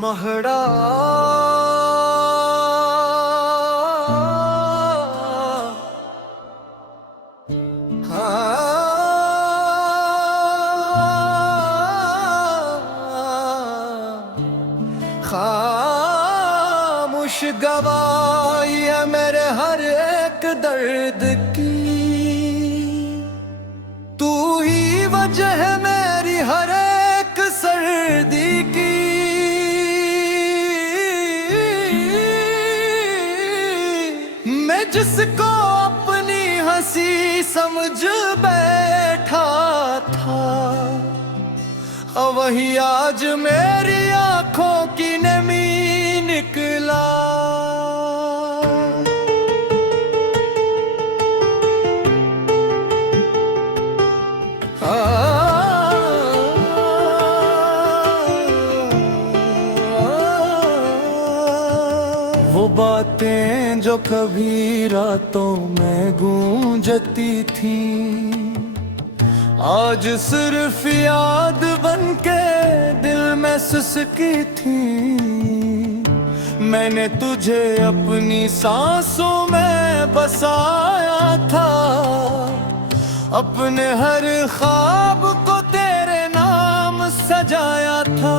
महड़ा खामोश गवाही है मेरे हर एक दर्द की। तू ही वजह है मेरी हर एक सर्दी की। मैं जिसको अपनी हंसी समझ बैठा था, वही आज मेरी आंखों की नमी निकला। वो बातें जो कभी रातों में गूंजती थी, आज सिर्फ याद बनके दिल में सिसकी थी। मैंने तुझे अपनी सांसों में बसाया था, अपने हर ख्वाब को तेरे नाम सजाया था।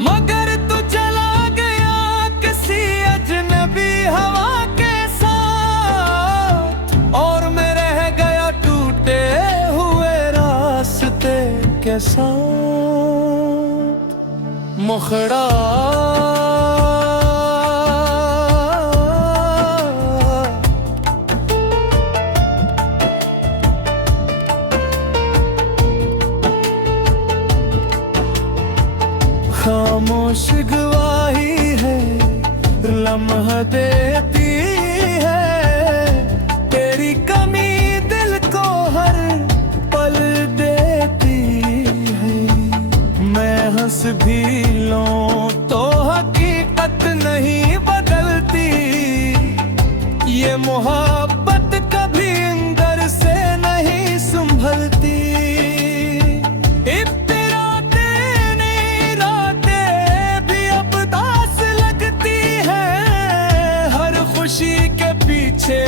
मगर तू चला गया किसी अजनबी हवा के साथ, और मैं रह गया टूटे हुए रास्ते के साथ। मुखड़ा खामोश गवाही है लम्हा देती है, तेरी कमी दिल को हर पल देती है। मैं हंस भी लूं तो हकीकत नहीं बदलती, ये मोहब्बत कभी अंदर से नहीं संभलती। खुशी के पीछे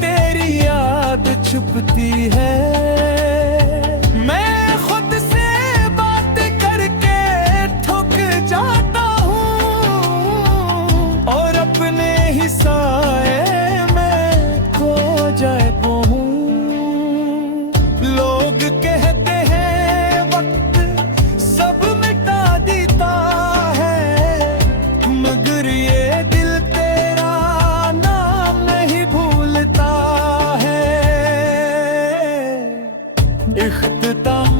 तेरी याद छुपती है। मैं खुद से बात करके थक जाता हूँ, और अपने ही साए में खो जाता हूँ। लोग कहते हैं वक्त सब मिटा देता है, मगर ये दिल इख्तिताम।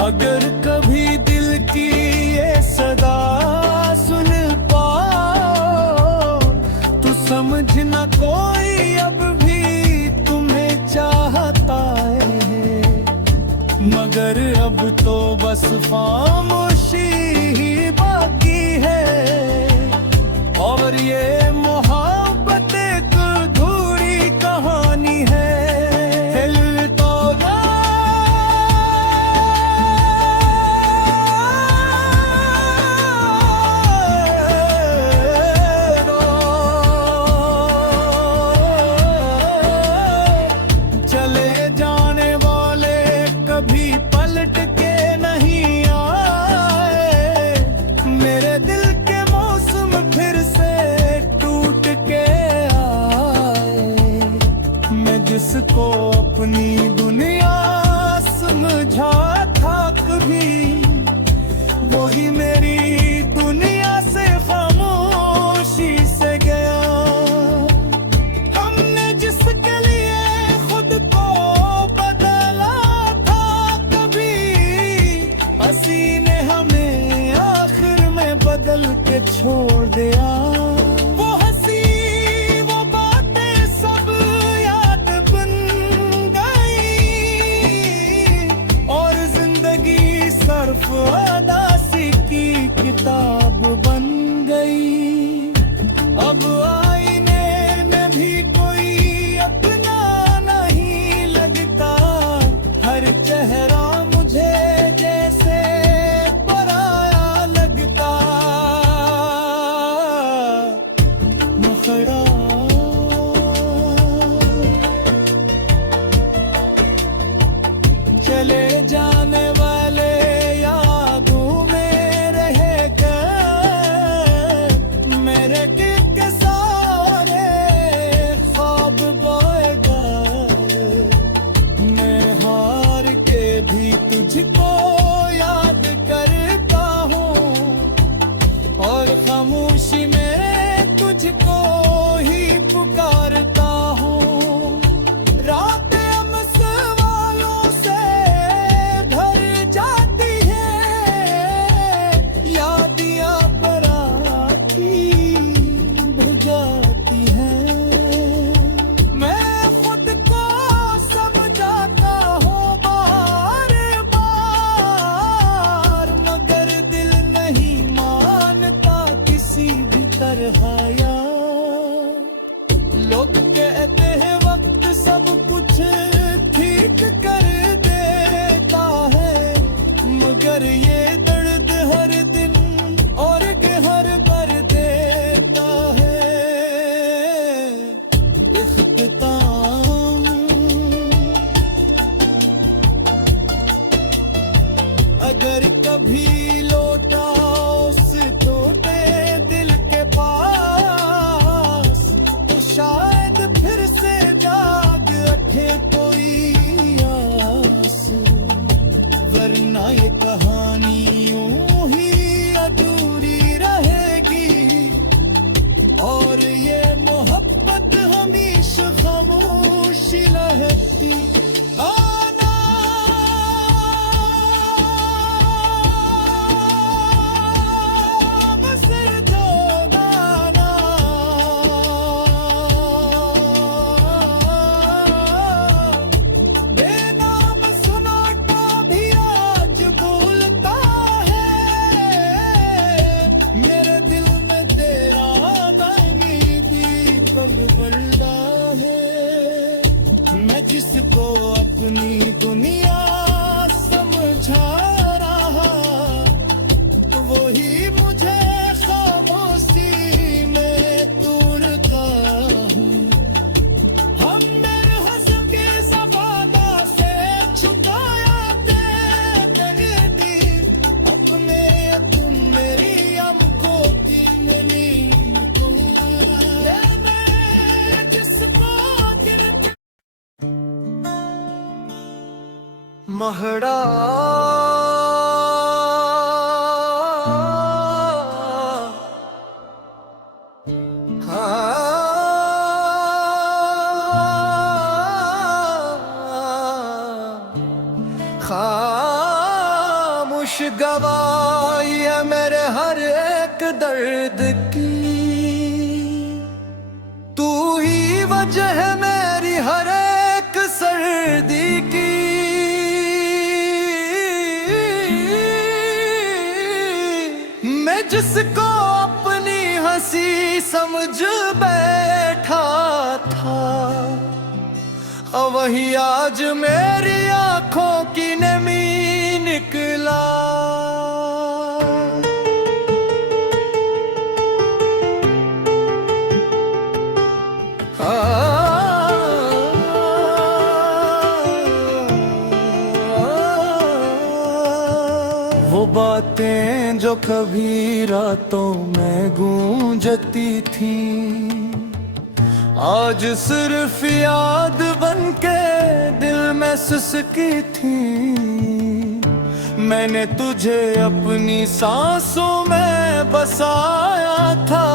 अगर कभी दिल की ये सदा सुन पाओ, तो समझना कोई अब भी तुम्हें चाहता है। मगर अब तो बस खामोशी ही बाकी है, और ये मोहब्बत एक अधूरी कहानी है। दिल तो चले जाने वाले कभी पलट के नहीं आए। मेरे दिल के मौसम फिर से टूट के आए। मैं जिसको अपनी दुनिया समझा था कभी, वही मेरी दुनिया से खामोशी से गया। हमने जिसके लिए खुद को बदला था कभी, हंसी ने हमें आखिर में बदल के छोड़ दिया। वो हंसी वो बातें सब याद बन गई, और जिंदगी सर्फ अदासी की कभी लौटा उस टूटे दिल के पास, तो शायद फिर से जाग उठे कोई आस। वरना ये कहानी यूं ही अधूरी रहेगी, और ये मोहब्बत हमेशा खामोशी रहती। जिसको अपनी दुनिया समझा रहा, तो वही मुझे खामोशी में तोड़ता हूँ। हमने हंस के सवादा से छुपाया तेरे दिल, अपने तुम मेरी हमको तीननी जिसको महड़ा खामोश गवाही है मेरे हर एक दर्द की। तू ही वजह है मेरी हर एक सर्दी की। मैं जिसको अपनी हंसी समझ बैठा था, वही आज मेरी आंखों की नमी निकला। वो बातें जो कभी रातों में गूंजती थी, आज सिर्फ याद बनके दिल में सिसकी थी। मैंने तुझे अपनी सांसों में बसाया था,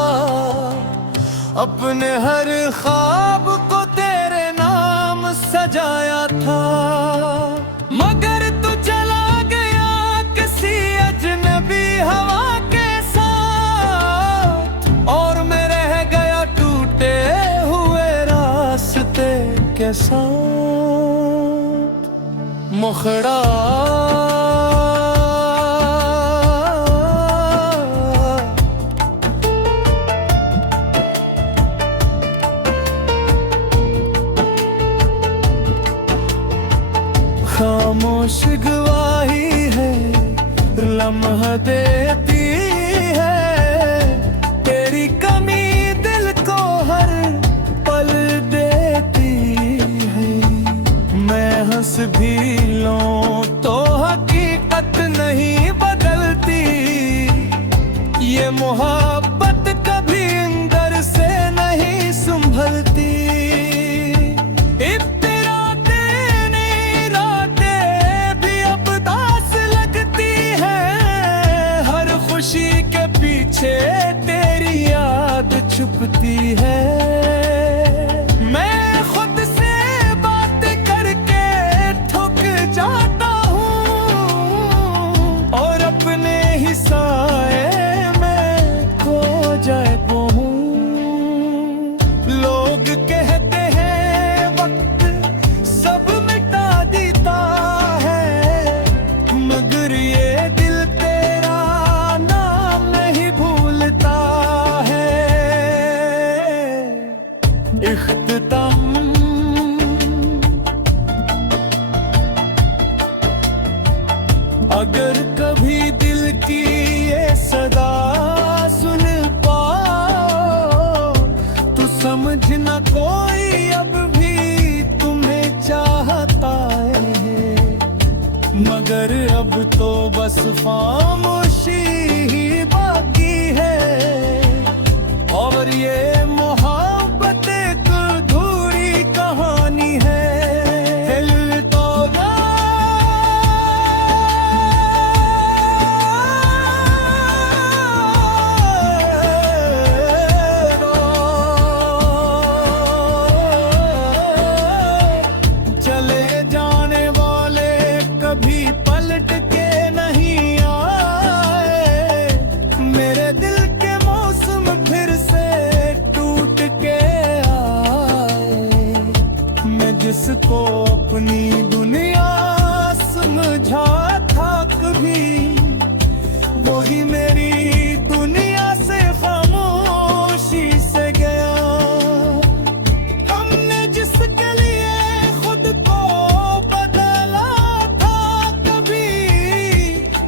अपने हर ख्वाब को तेरे नाम सजाया था। मगर तू चला गया किसी अजनबी हवा के साथ, और मैं रह गया टूटे हुए रास्ते के साथ। मुखड़ा खामोश गवाही है, लम्हा देती है। तेरी कमी दिल को हर पल देती है। मैं हंस भी लूं तो हकीकत नहीं बदलती। ये मोहब्बत कभी अंदर से नहीं संभलती। खुशी के पीछे तेरी याद छुपती है। मैं खुद से बात करके थक जाता हूँ, और अपने ही साए में खो जाता हूँ। लोग कहते हैं वक्त सब मिटा देता है, मगर ये दिल अब तो बस खामोशी ही बाकी है। और ये मोहब्बत एक अधूरी कहानी है। दिल तो चले जाने वाले कभी पलट के नहीं आए। मेरे दिल के मौसम फिर से टूट के आए। मैं जिसको अपनी दुनिया समझा था कभी, वही मेरी दुनिया से खामोशी से गया। हमने जिसके लिए खुद को बदला था कभी,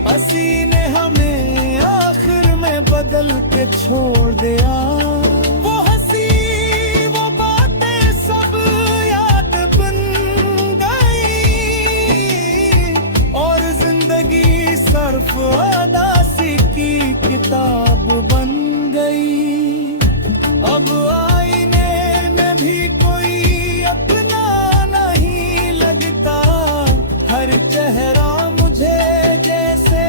हंसी ने हमें आखिर में बदल के छोड़ दिया। वो हंसी वो बातें सब याद बन गई, और जिंदगी सर्फ अदासी की किताब बन गई। अब आईने में भी कोई अपना नहीं लगता। हर चेहरा मुझे जैसे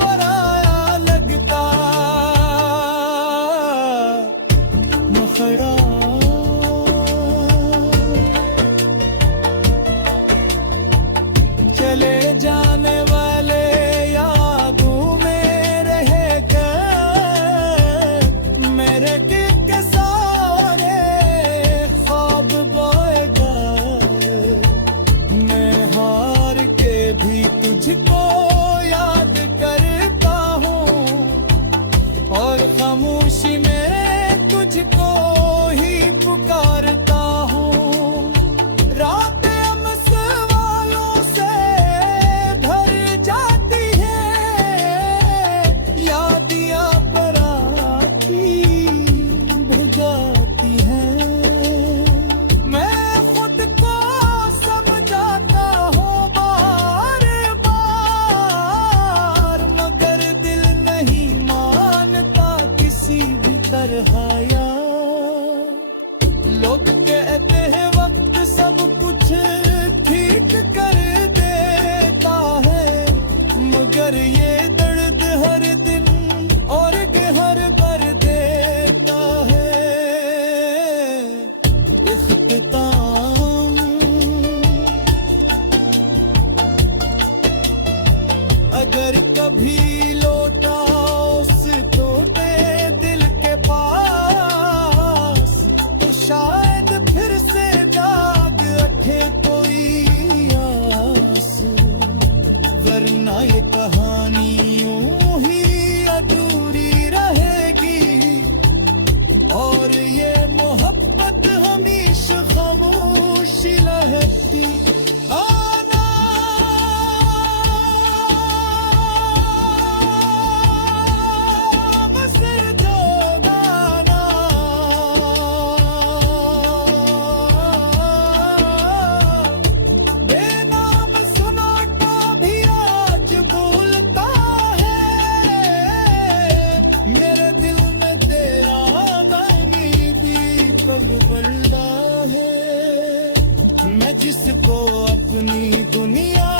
पराया लगता। मुखड़ा चले जाने वाले यादों में रह गए। मेरे दिल के सारे ख्वाब बोए गए। मैं हार के भी तुझको याद करता हूँ, और खामोशी में तुझको ही पुकारता हूँ। रात हम सवालों से भर जाती है, यादियाँ बराती भगाती हैं। मैं खुद को समझाता हूँ बार बार, मगर दिल नहीं मानता किसी भी तरह यार। लोग कहते हैं वक्त सब कुछ ठीक कर देता है, मगर ये दर्द हर दिन और गहर भर देता है। इख्तिताम अगर कभी लौटा उस टूटे दिल के पास, तो शायद फिर से जाग उठे कोई आस। वरना ये कहानी यूं ही अधूरी रहेगी, और ये मोहब्बत हमेशा खामोशी रहती। आना मसर जो गाना, बेनाम सुनाता भी आज बोलता है। मेरे दिल में तेरा गानी दीपक बलता है। मैं जिसको अपनी दुनिया